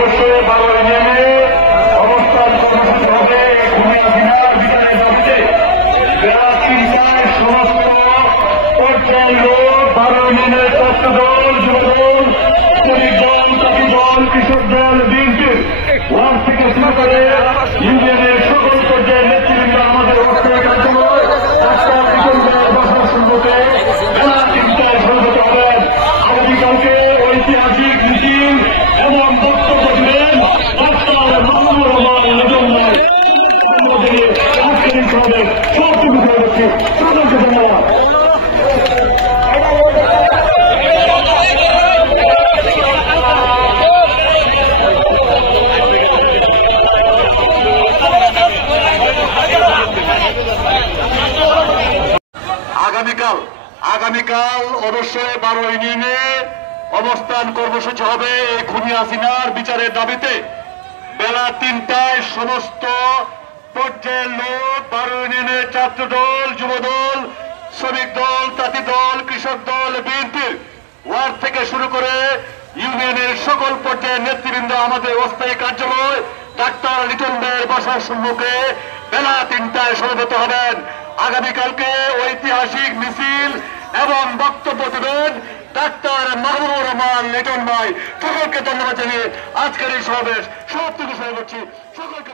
অবশ্যই 12 ইউনিয়নে অবস্থান কর্মসূচি হবে খুনিয়া জিনার বিচারের দাবিতে। বেলা 3টায় সমস্ত পর্যায়ের লোক 12 ইউনিয়নের ছাত্রদল, যুবদল, শ্রমিক দল, জাতি দল, কৃষক দল, বিএনপির ওয়ার্ড থেকে শুরু করে ইউনিয়নের সকল পর্যায়ের নেতৃবৃন্দ আমাদের অবস্থায় কার্যালয় ডাক্তার লিটন ভাইয়ের বাসার সম্মুখে বেলা 3টায় সমবেত হবেন। আগামীকালকে ঐতিহাসিক মিছিল এবং বক্তব্য দিলেন ডাক্তার মাহমুদুর রহমান লিটন ভাই। আজকের এই সমাবেশ সবটুকু করে যাচ্ছি। সকলকে ধন্যবাদ। আগামীকাল অবশ্যই 12 ইউনিয়নে অবস্থান কর্মসূচি হবে এই খুনি হাসিনার বিচারের দাবিতে। বেলা 3টায় সমস্ত পর্যায়ের লোক 12 ইউনিয়নের ছাত্রদল, যুবদল, শ্রমিক দল, তাঁতি দল, কৃষক দল, বিএনপির ওয়ার্ড থেকে শুরু করে ইউনিয়নের সকল পর্যায়ের নেতৃবৃন্দ আমাদের অস্থায়ী কার্যালয় ডাক্তার লিটন ভাইয়ের বাসার সম্মুখে বেলা 3টায় সমবেত হবেন। আগামীকালকে ঐতিহাসিক মিছিল এবং বক্তব্য দেবেন ডাক্তার মাহমুদুর রহমান লিটন ভাই। সকলকে ধন্যবাদ জানিয়ে আজকের এই সমাবেশ সমাপ্তি ঘোষণা করছি। সকলকে